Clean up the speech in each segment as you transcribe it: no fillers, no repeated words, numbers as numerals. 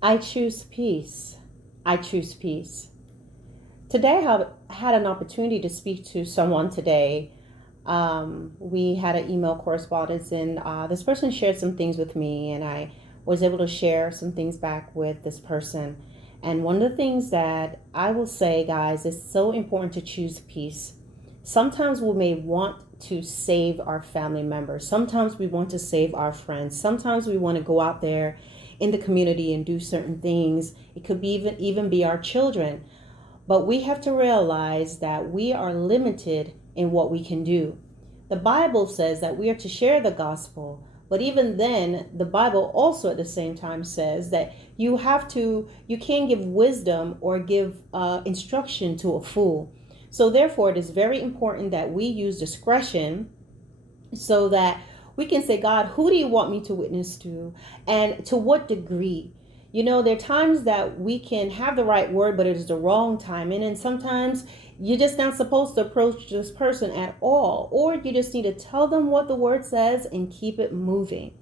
I choose peace. I choose peace. Today, I had an opportunity to speak to someone today. We had an email correspondence, and this person shared some things with me, and I was able to share some things back with this person. And one of the things that I will say, guys, is so important to choose peace. Sometimes we may want to save our family members. Sometimes we want to save our friends. Sometimes we want to go out there in the community and do certain things. It could be even be our children. But we have to realize that we are limited in what we can do. The Bible says that we are to share the gospel, but even then, the Bible also at the same time says that you can't give wisdom or give instruction to a fool. So therefore, it is very important that we use discretion so that we can say, God, who do you want me to witness to? And to what degree? There are times that we can have the right word, but it is the wrong timing. And sometimes you're just not supposed to approach this person at all. Or you just need to tell them what the word says and keep it moving.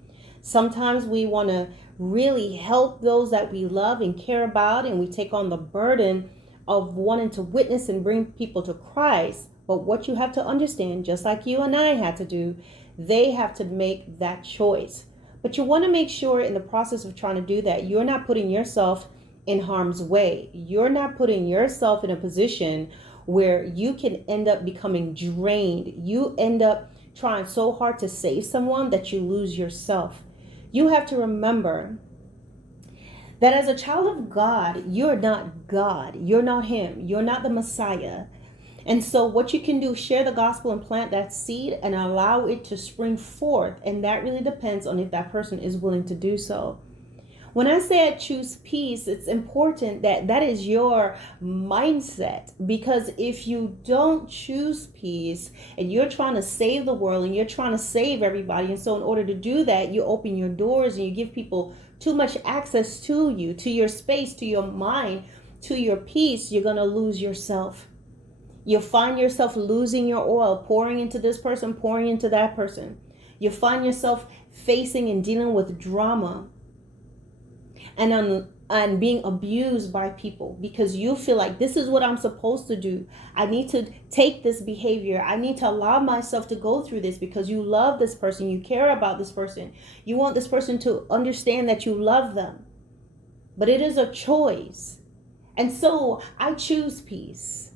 Sometimes we want to really help those that we love and care about, and we take on the burden of wanting to witness and bring people to Christ. But what you have to understand, just like you and I had to do, they have to make that choice. But you want to make sure in the process of trying to do that, you're not putting yourself in harm's way. You're not putting yourself in a position where you can end up becoming drained. You end up trying so hard to save someone that you lose yourself. You have to remember that as a child of God, you're not God. You're not Him. You're not the Messiah. And so what you can do, share the gospel and plant that seed and allow it to spring forth. And that really depends on if that person is willing to do so. When I say I choose peace, it's important that that is your mindset. Because if you don't choose peace and you're trying to save the world and you're trying to save everybody, and so in order to do that, you open your doors and you give people too much access to you, to your space, to your mind, to your peace, you're going to lose yourself. You'll find yourself losing your oil, pouring into this person, pouring into that person. You find yourself facing and dealing with drama and being abused by people because you feel like this is what I'm supposed to do. I need to take this behavior. I need to allow myself to go through this because you love this person. You care about this person. You want this person to understand that you love them. But it is a choice. And so I choose peace.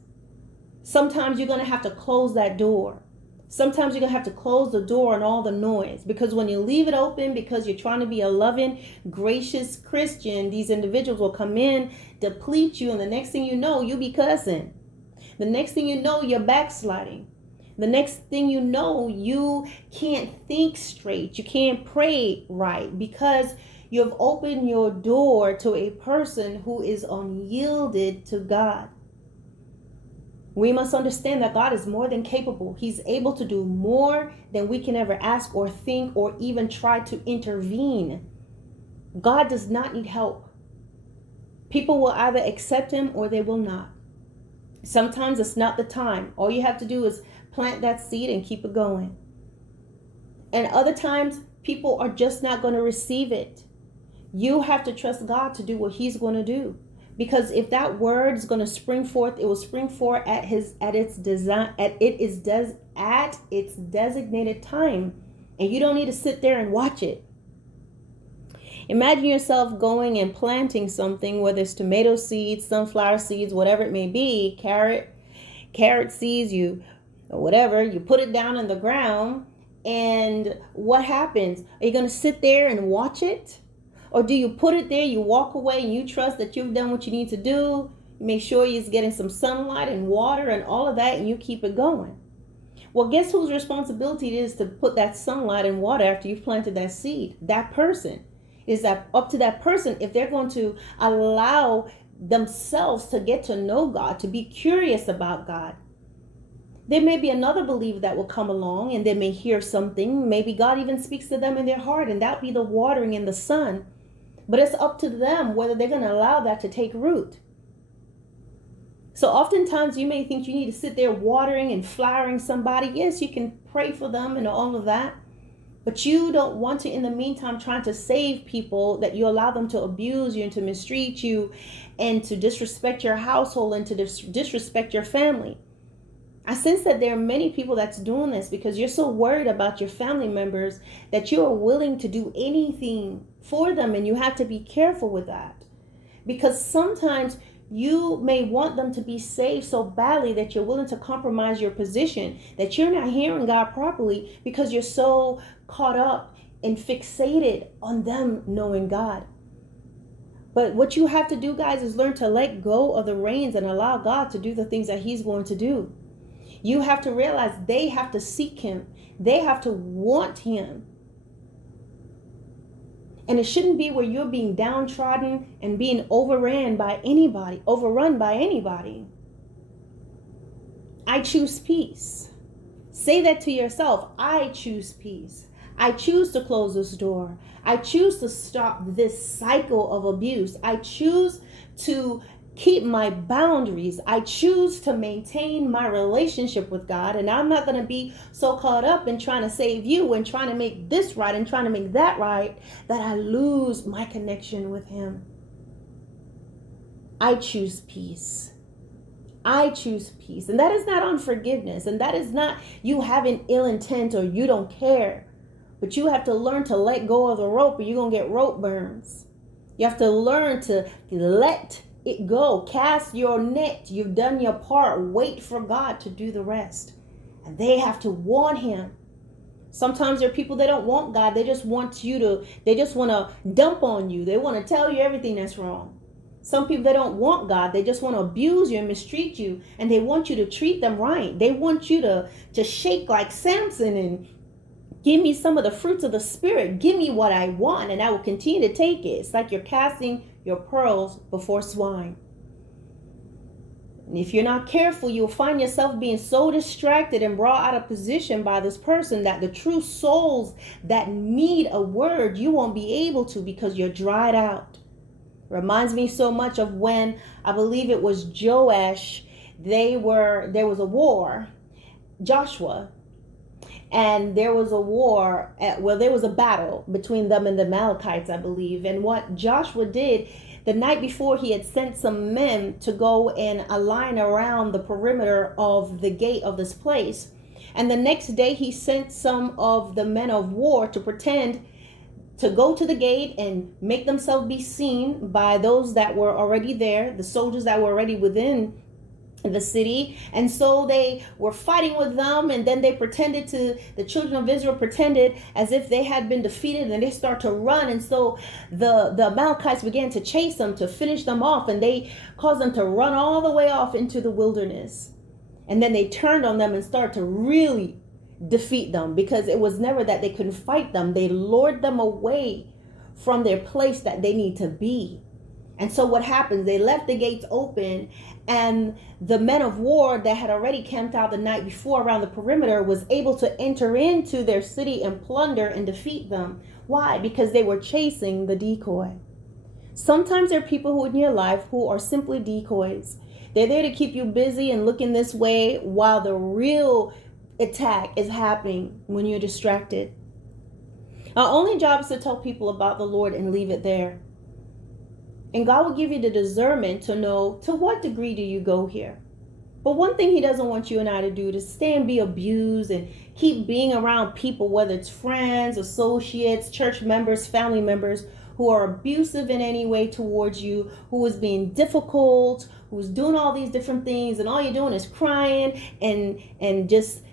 Sometimes you're going to have to close that door. Sometimes you're going to have to close the door on all the noise, because when you leave it open because you're trying to be a loving, gracious Christian, these individuals will come in, deplete you, and the next thing you know, you be cussing. The next thing you know, you're backsliding. The next thing you know, you can't think straight. You can't pray right because you've opened your door to a person who is unyielded to God. We must understand that God is more than capable. He's able to do more than we can ever ask or think or even try to intervene. God does not need help. People will either accept Him or they will not. Sometimes it's not the time. All you have to do is plant that seed and keep it going. And other times, people are just not going to receive it. You have to trust God to do what He's going to do. Because if that word is going to spring forth, it will spring forth at its designated time, and you don't need to sit there and watch it. Imagine yourself going and planting something, whether it's tomato seeds, sunflower seeds, whatever it may be, carrot seeds, you put it down in the ground, and what happens? Are you going to sit there and watch it? Or do you put it there, you walk away, and you trust that you've done what you need to do? You make sure you're getting some sunlight and water and all of that, and you keep it going. Well, guess whose responsibility it is to put that sunlight and water after you've planted that seed? That person. Is that up to that person if they're going to allow themselves to get to know God, to be curious about God? There may be another believer that will come along and they may hear something. Maybe God even speaks to them in their heart, and that'll be the watering in the sun. But it's up to them whether they're going to allow that to take root. So oftentimes you may think you need to sit there watering and flowering somebody. Yes, you can pray for them and all of that. But you don't want to, in the meantime, trying to save people, that you allow them to abuse you and to mistreat you and to disrespect your household and to disrespect your family. I sense that there are many people that's doing this because you're so worried about your family members that you are willing to do anything for them, and you have to be careful with that. Because sometimes you may want them to be saved so badly that you're willing to compromise your position, that you're not hearing God properly because you're so caught up and fixated on them knowing God. But what you have to do, guys, is learn to let go of the reins and allow God to do the things that He's going to do. You have to realize they have to seek Him. They have to want Him. And it shouldn't be where you're being downtrodden and being overrun by anybody. I choose peace. Say that to yourself. I choose peace. I choose to close this door. I choose to stop this cycle of abuse. I choose to keep my boundaries. I choose to maintain my relationship with God. And I'm not going to be so caught up in trying to save you and trying to make this right and trying to make that right that I lose my connection with Him. I choose peace. I choose peace. And that is not unforgiveness. And that is not you having ill intent or you don't care. But you have to learn to let go of the rope or you're going to get rope burns. You have to learn to let it go. Cast your net. You've done your part. Wait for God to do the rest. And they have to want Him. Sometimes there are people that don't want God. They just want to dump on you. They want to tell you everything that's wrong. Some people, they don't want God. They just want to abuse you and mistreat you. And they want you to treat them right. They want you to shake like Samson and give me some of the fruits of the Spirit. Give me what I want and I will continue to take it. It's like you're casting your pearls before swine. And if you're not careful, you'll find yourself being so distracted and brought out of position by this person that the true souls that need a word, you won't be able to because you're dried out. Reminds me so much of when, I believe it was Joash, there was a war, Joshua, and there was a war, there was a battle between them and the Amalekites, I believe. And what Joshua did, the night before, he had sent some men to go and align around the perimeter of the gate of this place. And the next day, he sent some of the men of war to pretend to go to the gate and make themselves be seen by those that were already there, the soldiers that were already within the city. And so they were fighting with them, and then the children of Israel pretended as if they had been defeated, and they start to run. And so the Amalekites began to chase them to finish them off, and they caused them to run all the way off into the wilderness. And then they turned on them and started to really defeat them, because it was never that they couldn't fight them. They lured them away from their place that they need to be. And so what happens, they left the gates open, and the men of war that had already camped out the night before around the perimeter was able to enter into their city and plunder and defeat them. Why? Because they were chasing the decoy. Sometimes there are people who in your life who are simply decoys. They're there to keep you busy and looking this way while the real attack is happening when you're distracted. Our only job is to tell people about the Lord and leave it there. And God will give you the discernment to know to what degree do you go here. But one thing He doesn't want you and I to do is stay and be abused and keep being around people, whether it's friends, associates, church members, family members, who are abusive in any way towards you, who is being difficult, who's doing all these different things, and all you're doing is crying and just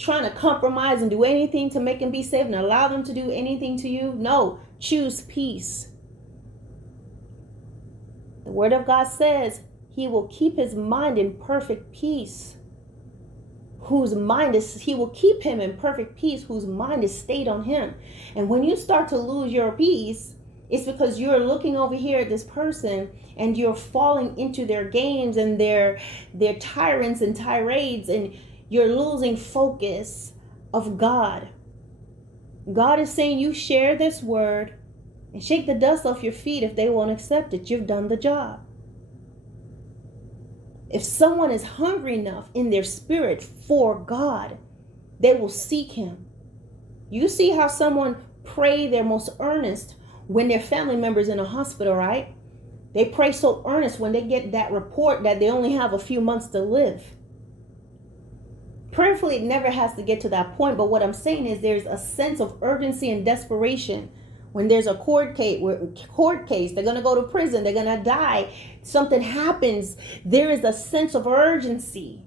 trying to compromise and do anything to make them be saved and allow them to do anything to you. No, choose peace. The Word of God says He will keep his mind in perfect peace. He will keep him in perfect peace whose mind is stayed on Him. And when you start to lose your peace, it's because you're looking over here at this person and you're falling into their games and their tyrants and tirades, and you're losing focus of God. God is saying, you share this word and shake the dust off your feet. If they won't accept it, you've done the job. If someone is hungry enough in their spirit for God, they will seek Him. You see how someone pray their most earnest when their family member's in a hospital, right? They pray so earnest when they get that report that they only have a few months to live. Prayerfully, it never has to get to that point. But what I'm saying is there's a sense of urgency and desperation when there's a court case, they're going to go to prison, they're going to die, something happens. There is a sense of urgency.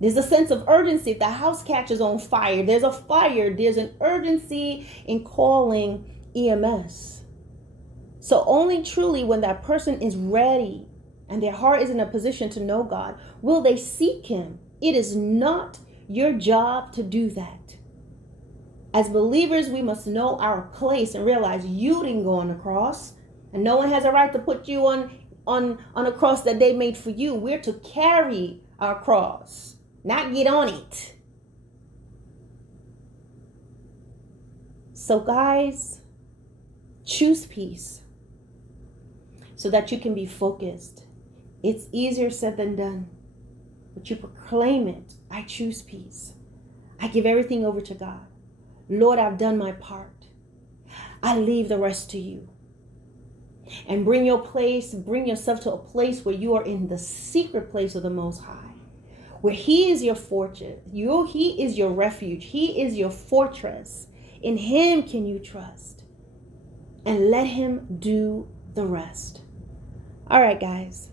There's a sense of urgency. If the house catches on fire, there's a fire, there's an urgency in calling EMS. So only truly when that person is ready and their heart is in a position to know God, will they seek him. It is not your job to do that. As believers, we must know our place and realize you didn't go on the cross, and no one has a right to put you on a cross that they made for you. We're to carry our cross, not get on it. So guys, choose peace so that you can be focused. It's easier said than done, but you proclaim it. I choose peace. I give everything over to God. Lord, I've done my part. I leave the rest to you. And bring yourself to a place where you are in the secret place of the Most High, where he is your fortress. He is your refuge. He is your fortress. In him can you trust. And let him do the rest. All right, guys.